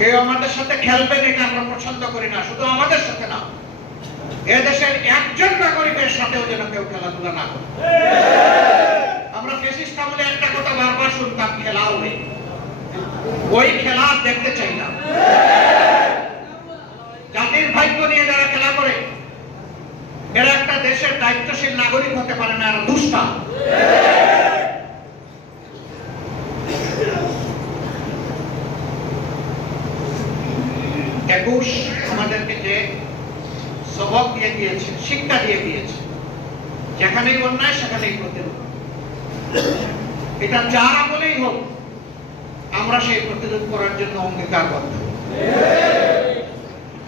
কেউ আমাদের সাথে খেলবেন এটা আমরা পছন্দ করি না, শুধু আমাদের সাথে না। এদেশের একজন নাগরিকের সাথেও যেন কেউ খেলাধুলা না আমরা ফেসিস্ট আমলে একটা কথা বারবার শুনতাম খেলা হবে ওই খেলা দেখতে চাই না। জাতির ভাগ্য নিয়ে যারা খেলা করে, এরা একটা দেশের দায়িত্বশীল নাগরিক হতে পারে না, এরা দুষ্টা। একুশ আমাদেরকে যে সবক দিয়ে দিয়েছে, শিক্ষা দিয়ে দিয়েছে, যেখানেই অন্যায় সেখানেই প্রতিরোধ। এটা যার আমলেই হোক, আমরা সেই প্রতিরোধ করার জন্য অঙ্গীকারবদ্ধ।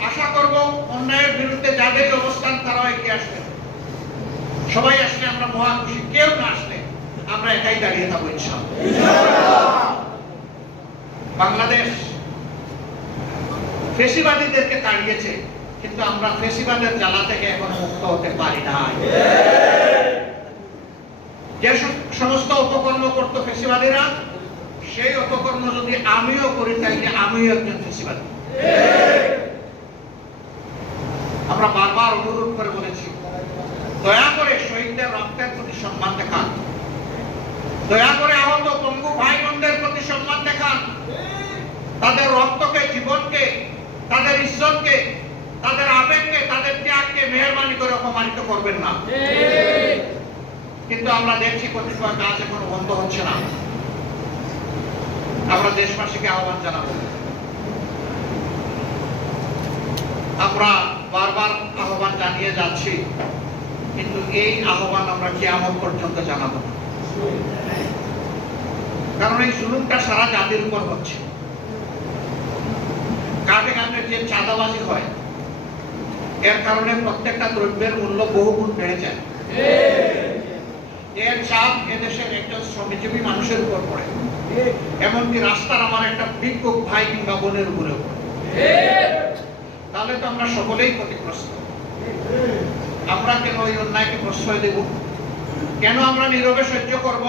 আশা করব অন্যায়ের বিরুদ্ধে যাদের অবস্থান, তারাও এগিয়ে আসবে। সবাই আসলে আমরা মহা খুশি, কেউ না আসলে আমরা একাই দাঁড়িয়ে থাকব ইনশাআল্লাহ। বাংলাদেশ ফেসিবাদীদেরকে তাড়িয়েছে, কিন্তু আমরা ফেসিবাদের জ্বালা থেকে এখন মুক্ত হতে পারি না যে সমস্ত অপকর্ম করতো ফেসিবাদীরা, সেই অপকর্ম যদি আমিও করি তাহলে আমিও একজন ফেসিবাদী। আমরা বারবার অনুরোধ করে বলেছি, দয়া করে শহীদদের রক্তের প্রতি সম্মান দেখান। দয়া করে অপমানিত করবেন না। কিন্তু আমরা দেখছি কতিপয় কাজ এখন বন্ধ হচ্ছে না। আমরা দেশবাসীকে আহ্বান জানাব। আমরা বারবার আহ্বান জানিয়ে যাচ্ছি, কিন্তু এই আহ্বান আমরা কিয়ামত পর্যন্ত জানাব না। কারণ এই জুলুমটা সারা জাতির উপর হচ্ছে। কাটে কাটে যে চাঁদাবাজি হয় এর কারণে প্রত্যেকটা দ্রব্যের মূল্য বহুগুণ বেড়ে যায়। এর চাপ এদেশের একজন শ্রমজীবী মানুষের উপর পড়ে। এমনকি রাস্তার আমার একটা ভিক্ষুক ভাই কিংবা বোনের উপরে তাহলে তো আমরা সকলেই ক্ষতিগ্রস্ত। আমরা কেন ওই অন্যায়কে প্রশ্রয় দেব? কেন আমরা নীরবে সহ্য করব?